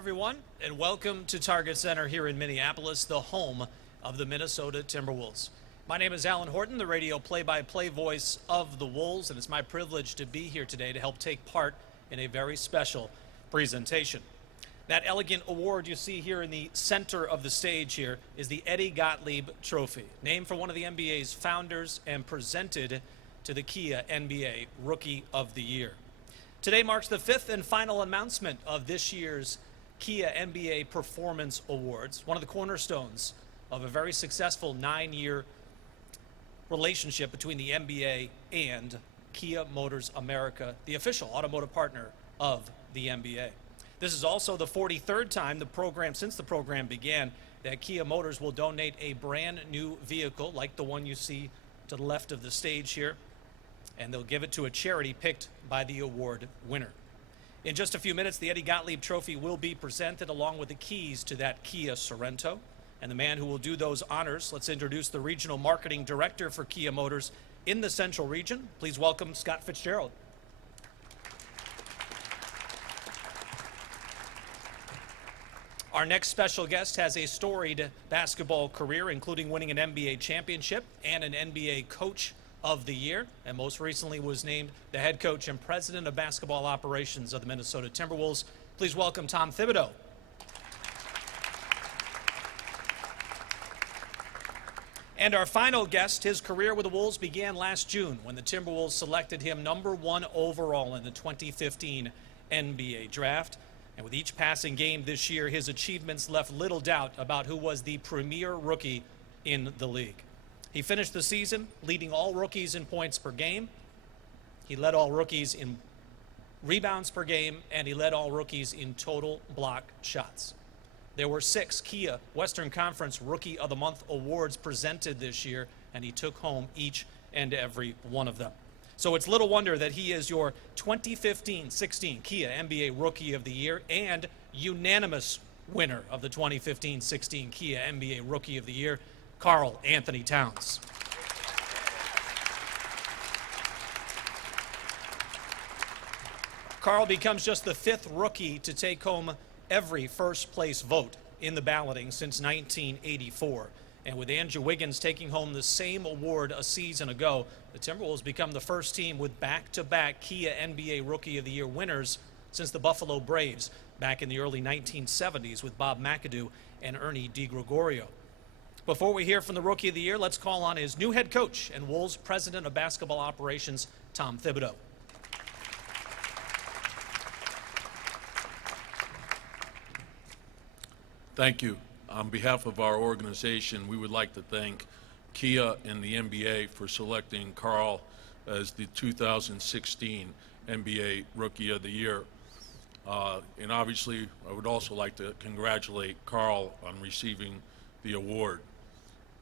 everyone, and welcome to Target Center here in Minneapolis, the home of the Minnesota Timberwolves. My name is Alan Horton, the radio play-by-play voice of the Wolves, and it's my privilege to be here today to help take part in a very special presentation. That elegant award you see here in the center of the stage here is the Eddie Gottlieb Trophy, named for one of the NBA's founders and presented to the Kia NBA Rookie of the Year. Today marks the fifth and final announcement of this year's Kia Mba Performance Awards, one of the cornerstones of a very successful 9-year relationship between the NBA and Kia Motors America, the official automotive partner of the NBA. This is also the 43rd time since the program began that Kia Motors will donate a brand new vehicle like the one you see to the left of the stage here, and they'll give it to a charity picked by the award winner. In just a few minutes, the Eddie Gottlieb Trophy will be presented along with the keys to that Kia Sorento. And the man who will do those honors, let's introduce the Regional Marketing Director for Kia Motors in the Central Region. Please welcome Scott Fitzgerald. Our next special guest has a storied basketball career, including winning an NBA championship and an NBA Coach of the Year, and most recently was named the head coach and president of basketball operations of the Minnesota Timberwolves. Please welcome Tom Thibodeau. And our final guest, his career with the Wolves began last June when the Timberwolves selected him #1 overall in the 2015 NBA Draft. And with each passing game this year, his achievements left little doubt about who was the premier rookie in the league. He finished the season leading all rookies in points per game. He led all rookies in rebounds per game, and he led all rookies in total block shots. There were 6 Kia Western Conference Rookie of the Month awards presented this year, and he took home each and every one of them. So it's little wonder that he is your 2015-16 Kia NBA Rookie of the Year and unanimous winner of the 2015-16 Kia NBA Rookie of the Year, Karl-Anthony Towns. Karl becomes just the 5th rookie to take home every first place vote in the balloting since 1984. And with Andrew Wiggins taking home the same award a season ago, the Timberwolves become the first team with back-to-back Kia NBA Rookie of the Year winners since the Buffalo Braves back in the early 1970s with Bob McAdoo and Ernie DiGregorio. Before we hear from the Rookie of the Year, let's call on his new head coach and Wolves President of Basketball Operations, Tom Thibodeau. Thank you. On behalf of our organization, we would like to thank Kia and the NBA for selecting Karl as the 2016 NBA Rookie of the Year. And obviously, I would also like to congratulate Karl on receiving the award.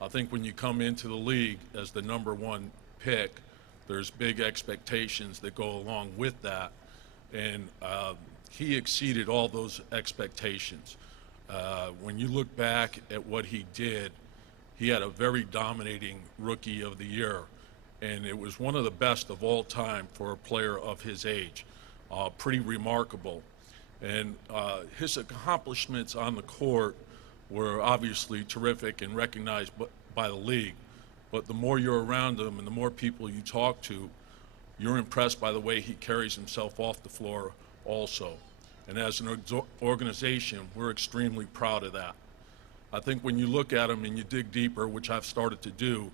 I think when you come into the league as the #1 pick, there's big expectations that go along with that. And he exceeded all those expectations. When you look back at what he did, he had a very dominating Rookie of the Year, and it was one of the best of all time for a player of his age. Pretty remarkable. And his accomplishments on the court were obviously terrific and recognized by the league. But the more you're around him and the more people you talk to, you're impressed by the way he carries himself off the floor also. And as an organization, we're extremely proud of that. I think when you look at him and you dig deeper, which I've started to do,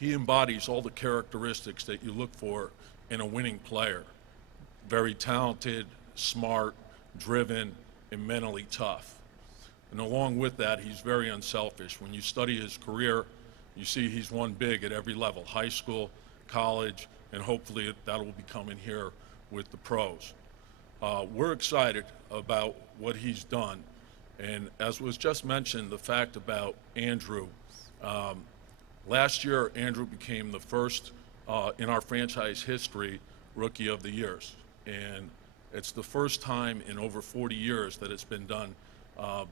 he embodies all the characteristics that you look for in a winning player. Very talented, smart, driven, and mentally tough. And along with that, he's very unselfish. When you study his career, you see he's won big at every level, high school, college, and hopefully that will be coming here with the pros. We're excited about what he's done. And as was just mentioned, the fact about Andrew, last year Andrew became the first in our franchise history Rookie of the Years. And it's the first time in over 40 years that it's been done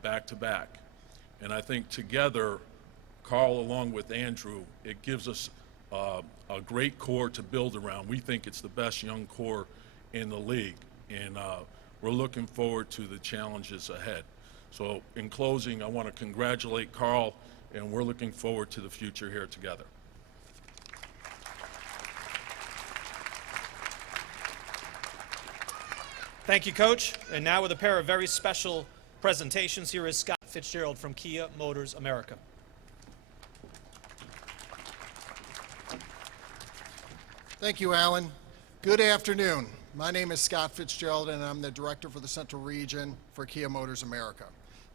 back-to-back. And I think together, Karl along with Andrew, it gives us a great core to build around. We think it's the best young core in the league. And we're looking forward to the challenges ahead. So in closing, I want to congratulate Karl, and we're looking forward to the future here together. Thank you, Coach. And now with a pair of very special presentations, here is Scott Fitzgerald from Kia Motors America. Thank you, Alan. Good afternoon. My name is Scott Fitzgerald, and I'm the Director for the Central Region for Kia Motors America.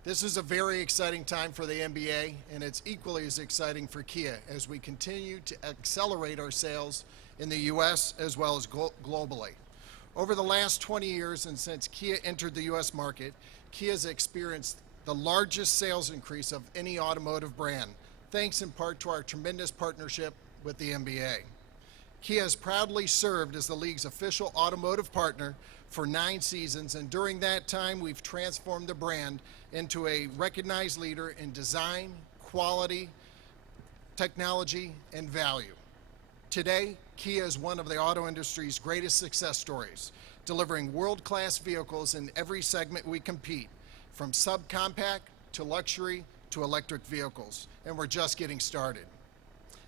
This is a very exciting time for the NBA, and it's equally as exciting for Kia as we continue to accelerate our sales in the U.S. as well as globally. Over the last 20 years and since Kia entered the U.S. market, Kia has experienced the largest sales increase of any automotive brand, thanks in part to our tremendous partnership with the NBA. Kia has proudly served as the league's official automotive partner for 9 seasons, and during that time, we've transformed the brand into a recognized leader in design, quality, technology, and value. Today, Kia is one of the auto industry's greatest success stories, delivering world-class vehicles in every segment we compete, from subcompact to luxury to electric vehicles, and we're just getting started.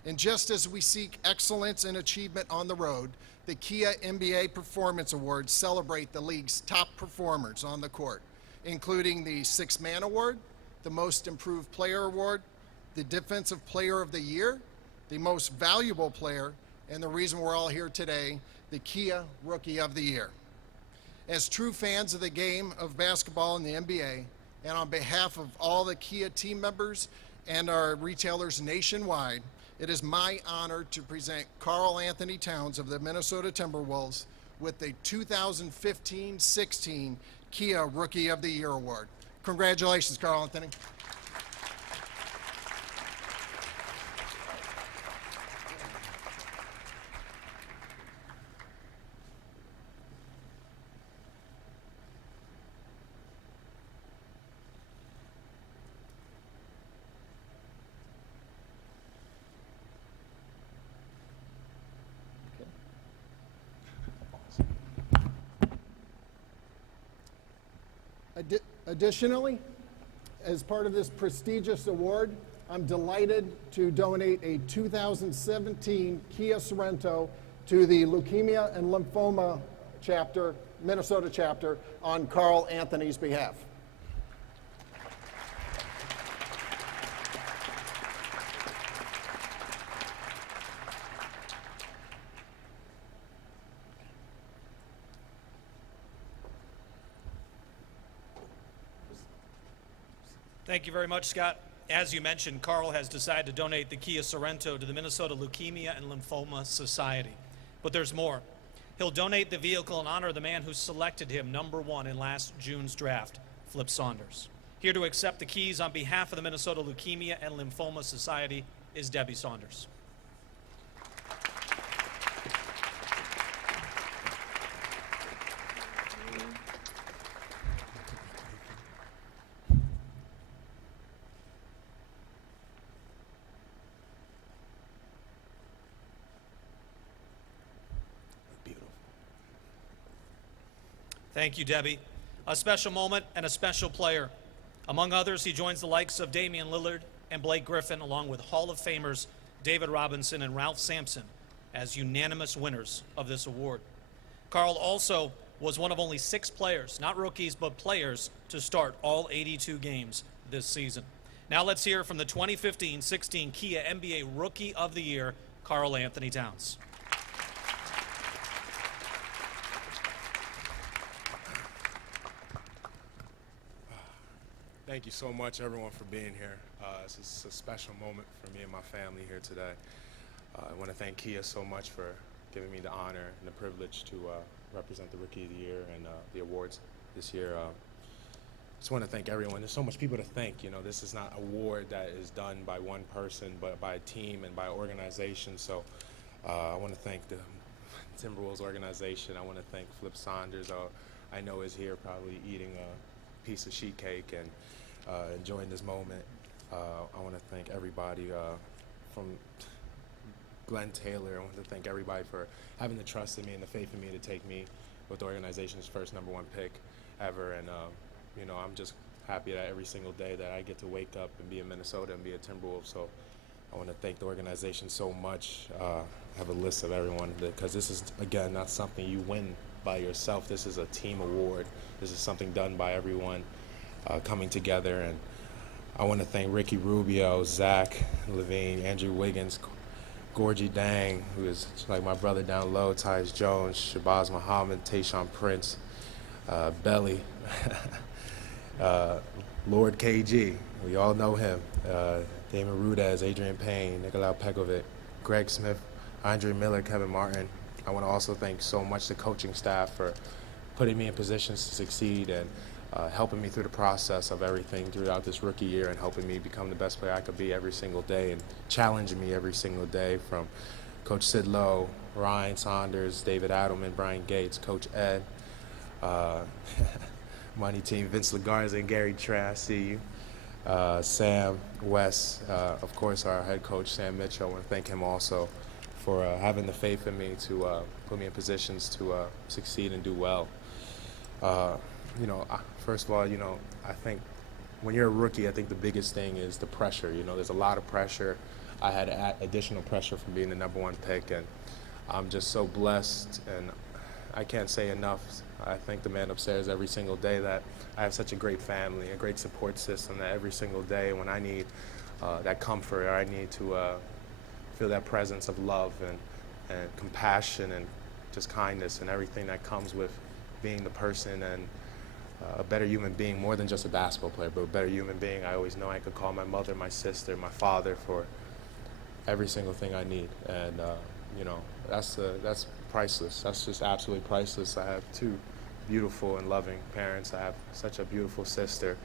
And just as we seek excellence and achievement on the road, the Kia Mba Performance Awards celebrate the league's top performers on the court, including the Sixth Man Award, the Most Improved Player Award, the Defensive Player of the Year, the Most Valuable Player, and the reason we're all here today, the Kia Rookie of the Year. As true fans of the game of basketball in the NBA, and on behalf of all the Kia team members and our retailers nationwide, it is my honor to present Karl-Anthony Towns of the Minnesota Timberwolves with the 2015-16 Kia Rookie of the Year Award. Congratulations, Karl-Anthony. Additionally, as part of this prestigious award, I'm delighted to donate a 2017 Kia Sorento to the Leukemia and Lymphoma chapter, Minnesota chapter, on Karl-Anthony's behalf. Thank you very much, Scott. As you mentioned, Karl has decided to donate the Kia Sorento to the Minnesota Leukemia and Lymphoma Society. But there's more. He'll donate the vehicle in honor of the man who selected him #1 in last June's draft, Flip Saunders. Here to accept the keys on behalf of the Minnesota Leukemia and Lymphoma Society is Debbie Saunders. Thank you, Debbie. A special moment and a special player. Among others, he joins the likes of Damian Lillard and Blake Griffin, along with Hall of Famers David Robinson and Ralph Sampson, as unanimous winners of this award. Karl also was one of only 6 players, not rookies, but players, to start all 82 games this season. Now let's hear from the 2015-16 Kia NBA Rookie of the Year, Karl-Anthony Towns. Thank you so much, everyone, for being here. This is a special moment for me and my family here today. I want to thank Kia so much for giving me the honor and the privilege to represent the Rookie of the Year and the awards this year. Just want to thank everyone. There's so much people to thank. You know, this is not an award that is done by one person, but by a team and by an organization. So I want to thank the Timberwolves organization. I want to thank Flip Saunders. I know is here probably eating a piece of sheet cake and enjoying this moment. I want to thank everybody from Glenn Taylor. I want to thank everybody for having the trust in me and the faith in me to take me with the organization's first #1 pick. ever. And, you know, I'm just happy that every single day that I get to wake up and be in Minnesota and be a Timberwolf. So I want to thank the organization so much. I have a list of everyone because this is, again, not something you win by yourself. This is a team award. This is something done by everyone coming together. And I want to thank Ricky Rubio, Zach Levine, Andrew Wiggins, Gorgie Dang, who is like my brother down low, Tyus Jones, Shabazz Muhammad, Tayshaun Prince, Belly, Lord KG, we all know him, Damon Rudez, Adrian Payne, Nikolai Pekovic, Greg Smith, Andre Miller, Kevin Martin. I want to also thank so much the coaching staff for putting me in positions to succeed and helping me through the process of everything throughout this rookie year and helping me become the best player I could be every single day and challenging me every single day, from Coach Sid Lowe, Ryan Saunders, David Adelman, Brian Gates, Coach Ed, Money Team, Vince Lagarza and Gary Trey, I see you. Sam, Wes, of course our head coach, Sam Mitchell. I want to thank him also for having the faith in me to put me in positions to succeed and do well. You know, first of all, you know, I think when you're a rookie, I think the biggest thing is the pressure. You know, there's a lot of pressure. I had additional pressure from being the #1 pick, and I'm just so blessed, and I can't say enough. I thank the man upstairs every single day that I have such a great family, a great support system, that every single day when I need that comfort, or I need to feel that presence of love and compassion and just kindness and everything that comes with being the person and a better human being, more than just a basketball player, but a better human being. I always know I could call my mother, my sister, my father for every single thing I need. And, you know, that's priceless. That's just absolutely priceless. I have 2 beautiful and loving parents. I have such a beautiful sister.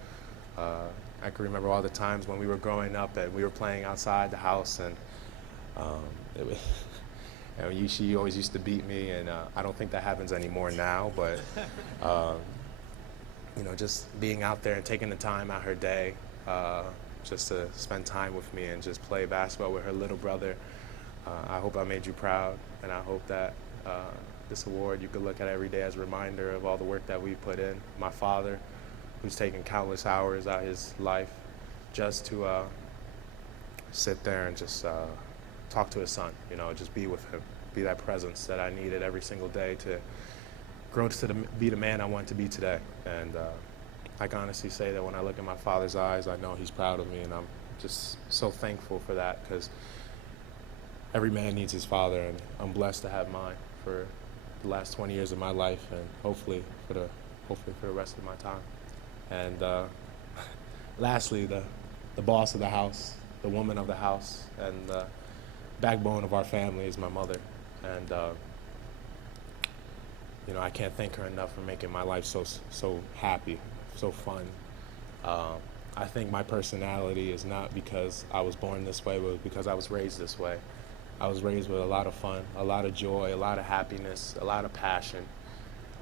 I can remember all the times when we were growing up and we were playing outside the house, and it was, she always used to beat me, and I don't think that happens anymore now, but you know, just being out there and taking the time out her day just to spend time with me and just play basketball with her little brother. I hope I made you proud, and I hope that this award you could look at every day as a reminder of all the work that we put in. My father, who's taken countless hours out of his life just to sit there and just talk to his son, you know, just be with him, be that presence that I needed every single day to grow to be the man I want to be today. And I can honestly say that when I look in my father's eyes, I know he's proud of me, and I'm just so thankful for that, because every man needs his father, and I'm blessed to have mine for the last 20 years of my life, and hopefully for the rest of my time. And lastly, the boss of the house, the woman of the house, and the backbone of our family is my mother. And you know, I can't thank her enough for making my life so happy, so fun. I think my personality is not because I was born this way, but because I was raised this way. I was raised with a lot of fun, a lot of joy, a lot of happiness, a lot of passion.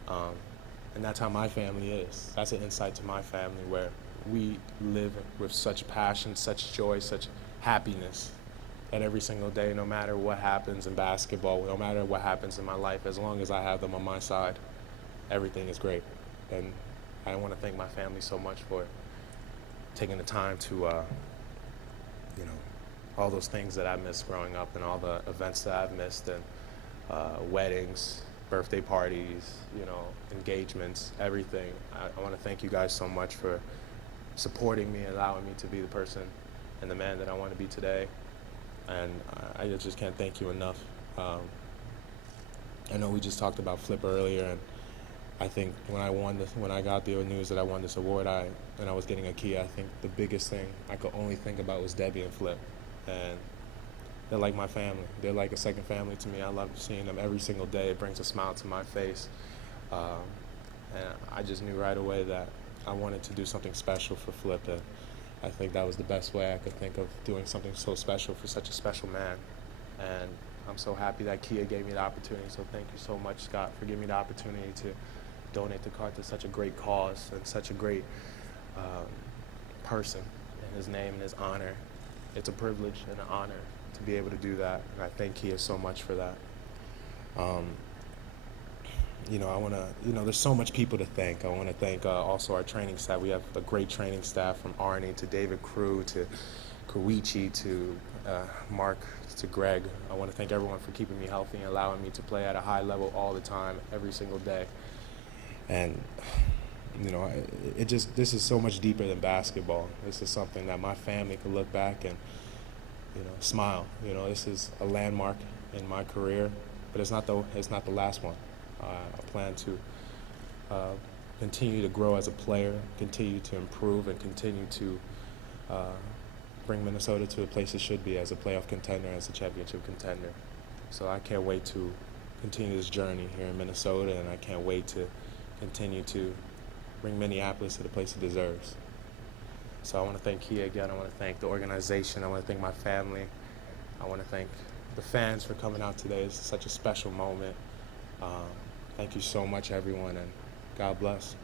And that's how my family is. That's an insight to my family, where we live with such passion, such joy, such happiness, that every single day, no matter what happens in basketball, no matter what happens in my life, as long as I have them on my side, everything is great. And I want to thank my family so much for taking the time to, you know, all those things that I missed growing up, and all the events that I've missed, and weddings, birthday parties, you know, engagements, everything. I want to thank you guys so much for supporting me, allowing me to be the person and the man that I want to be today. And I just can't thank you enough. I know we just talked about Flip earlier, and I think when I got the news that I won this award, and I was getting a key, I think the biggest thing I could only think about was Debbie and Flip. And they're like my family. They're like a second family to me. I love seeing them every single day. It brings a smile to my face. And I just knew right away that I wanted to do something special for Flip. And I think that was the best way I could think of doing something so special for such a special man. And I'm so happy that Kia gave me the opportunity. So thank you so much, Scott, for giving me the opportunity to donate the card to such a great cause and such a great person in his name and his honor. It's a privilege and an honor to be able to do that, and I thank Kia so much for that. I want to, there's so much people to thank. I want to thank also our training staff. We have a great training staff from Arnie to David Crew to Koichi to Mark to Greg. I want to thank everyone for keeping me healthy and allowing me to play at a high level all the time, every single day. And, this is so much deeper than basketball. This is something that my family could look back and, smile. This is a landmark in my career, but it's not the last one. I plan to continue to grow as a player, continue to improve, and continue to bring Minnesota to a place it should be as a playoff contender, as a championship contender. So I can't wait to continue this journey here in Minnesota, and I can't wait to continue to bring Minneapolis to the place it deserves. So I want to thank Kia again. I want to thank the organization. I want to thank my family. I want to thank the fans for coming out today. It's such a special moment. Thank you so much, everyone, and God bless.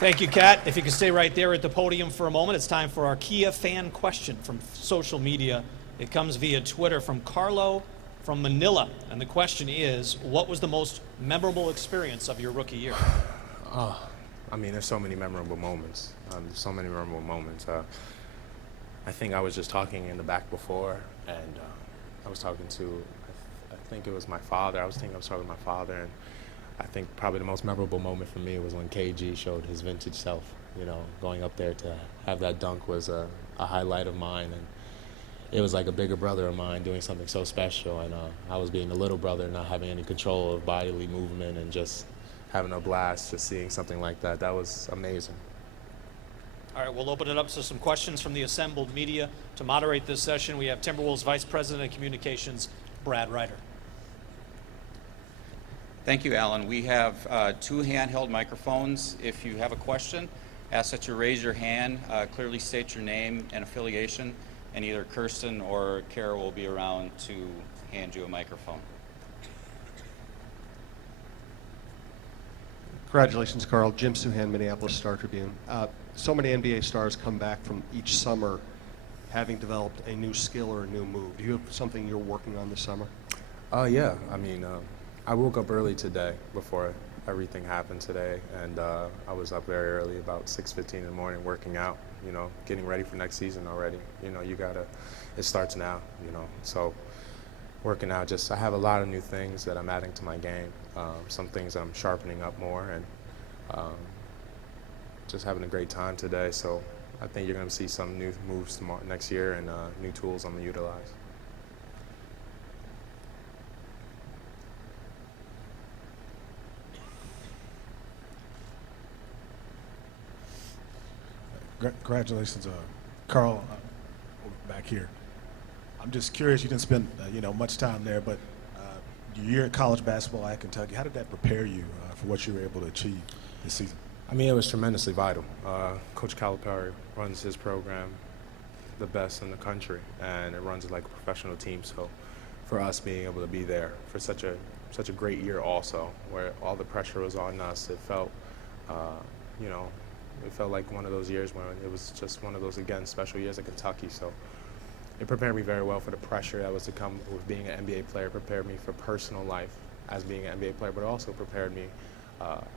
Thank you, Kat. If you can stay right there at the podium for a moment, it's time for our Kia fan question from social media. It comes via Twitter from Carlo from Manila. And the question is, what was the most memorable experience of your rookie year? There's so many memorable moments. I think I was just talking in the back before, and I was talking to, I think it was my father. I was talking to my father, and I think probably the most memorable moment for me was when KG showed his vintage self. Going up there to have that dunk was a highlight of mine, and it was like a bigger brother of mine doing something so special, and I was being a little brother, not having any control of bodily movement, and just having a blast just seeing something like that. That was amazing. All right, we'll open it up to some questions from the assembled media. To moderate this session, we have Timberwolves Vice President of Communications, Brad Ryder. Thank you, Alan. We have 2 handheld microphones. If you have a question, ask that you raise your hand, clearly state your name and affiliation, and either Kirsten or Kara will be around to hand you a microphone. Congratulations, Carl. Jim Suhan, Minneapolis Star-Tribune. So many NBA stars come back from each summer having developed a new skill or a new move. Do you have something you're working on this summer? Yeah. I woke up early today before everything happened today, and I was up very early, about 6:15 in the morning, working out, getting ready for next season already. It starts now, so working out. I have a lot of new things that I'm adding to my game, some things I'm sharpening up more, and just having a great time today. So I think you're going to see some new moves next year and new tools I'm going to utilize. Congratulations, Carl, back here. I'm just curious, you didn't spend much time there, but your year at college basketball at Kentucky, how did that prepare you for what you were able to achieve this season? It was tremendously vital. Coach Calipari runs his program the best in the country, and it runs it like a professional team. So for us being able to be there for such a great year also, where all the pressure was on us, it felt, it felt like one of those years when it was just one of those, again, special years at Kentucky. So it prepared me very well for the pressure that was to come with being an NBA player, prepared me for personal life as being an NBA player, but it also prepared me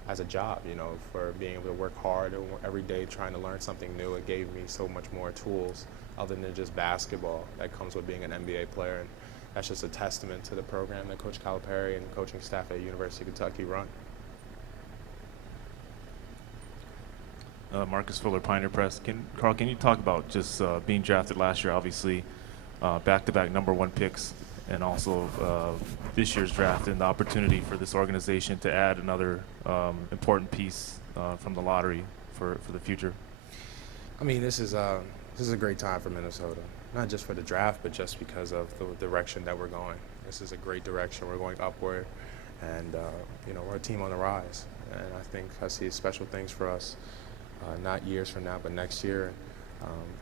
as a job, for being able to work hard every day trying to learn something new. It gave me so much more tools other than just basketball that comes with being an NBA player, and that's just a testament to the program that Coach Calipari and the coaching staff at University of Kentucky run. Marcus Fuller, Pioneer Press. Carl, can you talk about just being drafted last year, obviously, back-to-back #1 picks, and also this year's draft and the opportunity for this organization to add another important piece from the lottery for the future? This is a great time for Minnesota, not just for the draft, but just because of the direction that we're going. This is a great direction. We're going upward, and we're a team on the rise. And I think I see special things for us. Not years from now, but next year.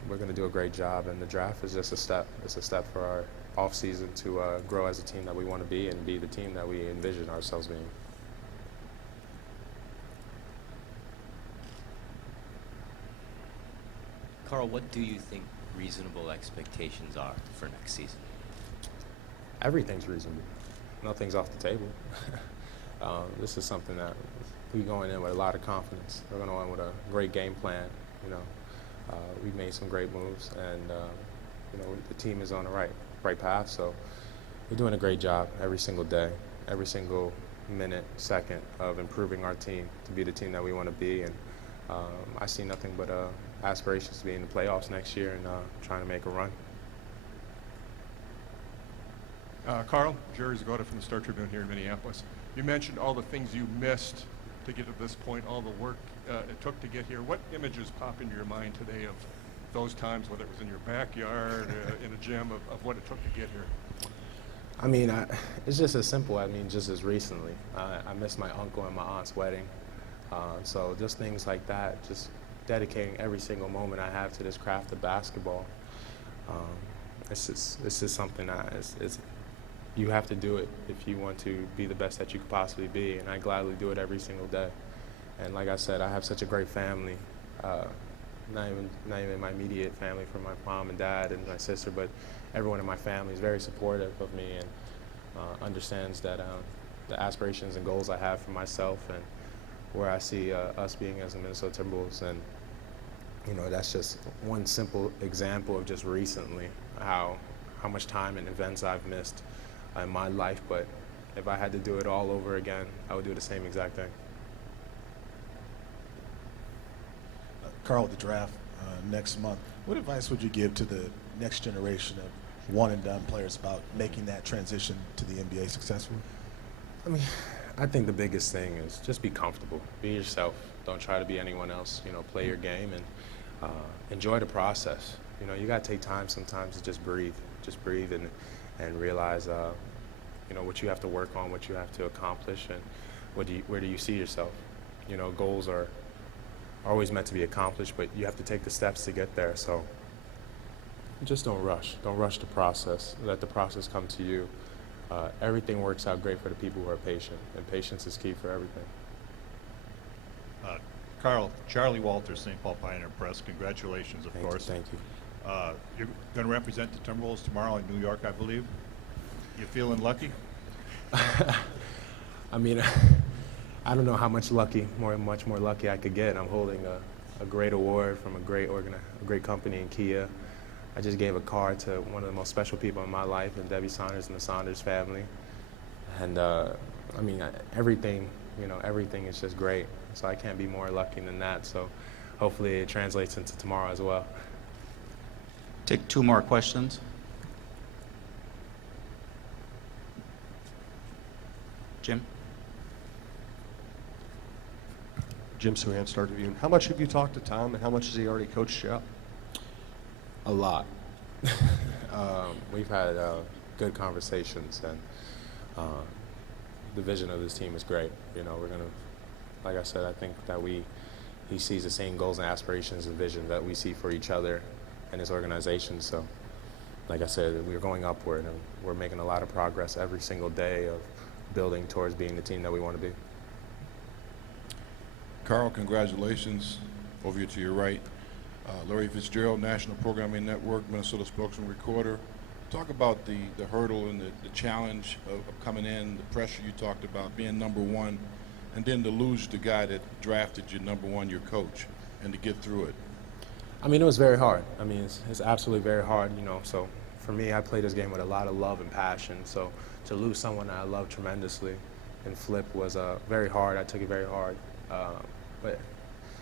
We're going to do a great job, and the draft is just a step. It's a step for our offseason to grow as a team that we want to be and be the team that we envision ourselves being. Carl, what do you think reasonable expectations are for next season? Everything's reasonable. Nothing's off the table. This is something that we're going in with a lot of confidence. We're going in with a great game plan. You know, we've made some great moves, and you know, the team is on the right path. So we're doing a great job every single day, every single minute, second of improving our team to be the team that we want to be. And I see nothing but aspirations to be in the playoffs next year and trying to make a run. Carl, Jerry Zagota from the Star Tribune here in Minneapolis. You mentioned all the things you missed to get to this point, all the work it took to get here. What images pop into your mind today of those times, whether it was in your backyard, in a gym, of what it took to get here? I mean, it's just as simple. I mean, just as recently, I missed my uncle and my aunt's wedding. So just things like that, just dedicating every single moment I have to this craft of basketball. It's just something that you have to do it if you want to be the best that you could possibly be, and I gladly do it every single day. And like I said, I have such a great family, not even my immediate family from my mom and dad and my sister, but everyone in my family is very supportive of me and understands that the aspirations and goals I have for myself and where I see us being as the Minnesota Timberwolves. And you know, that's just one simple example of just recently how much time and events I've missed in my life. But if I had to do it all over again, I would do the same exact thing. Carl, the draft next month, what advice would you give to the next generation of one-and-done players about making that transition to the NBA successfully? I mean, I think the biggest thing is just be comfortable. Be yourself. Don't try to be anyone else. You know, play your game and enjoy the process. You know, you got to take time sometimes to just breathe. Just breathe and realize, you know, what you have to work on, what you have to accomplish, and where do you see yourself. You know, goals are always meant to be accomplished, but you have to take the steps to get there. So just don't rush. Don't rush the process. Let the process come to you. Everything works out great for the people who are patient, and patience is key for everything. Carl, Charlie Walters, St. Paul Pioneer Press. Congratulations, of course. Thank you. You're going to represent the Timberwolves tomorrow in New York, I believe. You feeling lucky? I mean, I don't know how much much more lucky I could get. I'm holding a great award from a great company in Kia. I just gave a card to one of the most special people in my life, and Debbie Saunders and the Saunders family. And I mean, everything is just great. So I can't be more lucky than that. So hopefully it translates into tomorrow as well. Take two more questions. Jim? Jim Suhan, Star Tribune. How much have you talked to Tom, and how much has he already coached you up? A lot. We've had good conversations, and the vision of this team is great. You know, we're gonna, like I said, I think that he sees the same goals and aspirations and vision that we see for each other and his organization. So, like I said, we're going upward, and we're making a lot of progress every single day of building towards being the team that we want to be. Carl, congratulations. Over here to your right, Larry Fitzgerald, National Programming Network, Minnesota spokesman, recorder. Talk about the hurdle and the challenge of coming in, the pressure you talked about, being number one, and then to lose the guy that drafted you number one, your coach, and to get through it. I mean, it was very hard. I mean, it's absolutely very hard, you know. So for me, I played this game with a lot of love and passion. So to lose someone that I love tremendously and Flip was very hard. I took it very hard. But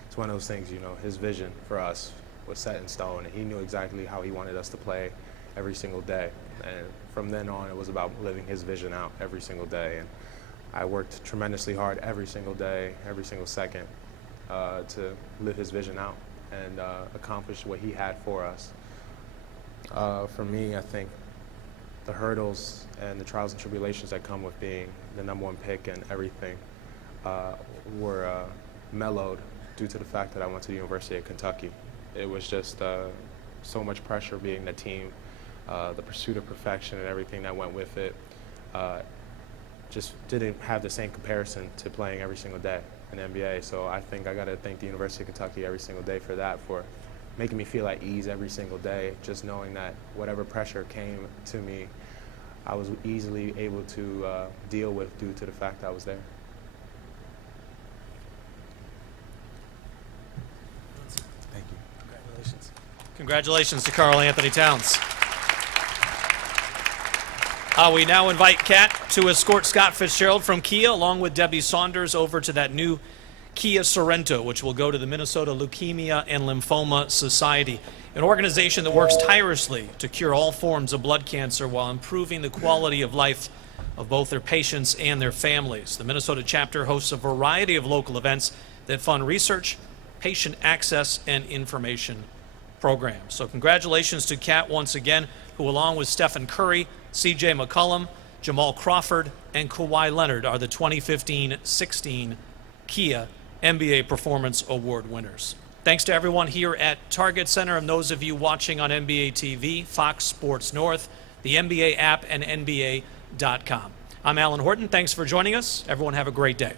it's one of those things, you know, his vision for us was set in stone, and he knew exactly how he wanted us to play every single day. And from then on, it was about living his vision out every single day. And I worked tremendously hard every single day, every single second, to live his vision out and accomplish what he had for us. For me, I think the hurdles and the trials and tribulations that come with being the number one pick and everything were mellowed due to the fact that I went to the University of Kentucky. It was just so much pressure being the team, the pursuit of perfection and everything that went with it. Just didn't have the same comparison to playing every single day in the NBA. So I think I got to thank the University of Kentucky every single day for that, for making me feel at ease every single day, just knowing that whatever pressure came to me, I was easily able to deal with due to the fact I was there. Thank you. Congratulations. Congratulations to Karl-Anthony Towns. We now invite Kat to escort Scott Fitzgerald from Kia, along with Debbie Saunders, over to that new Kia Sorrento, which will go to the Minnesota Leukemia and Lymphoma Society, an organization that works tirelessly to cure all forms of blood cancer while improving the quality of life of both their patients and their families. The Minnesota chapter hosts a variety of local events that fund research, patient access, and information programs. So congratulations to Kat once again, who along with Stephen Curry, C.J. McCollum, Jamal Crawford, and Kawhi Leonard are the 2015-16 Kia Mba Performance Award winners. Thanks to everyone here at Target Center and those of you watching on NBA TV, Fox Sports North, the NBA app, and NBA.com. I'm Alan Horton. Thanks for joining us. Everyone have a great day.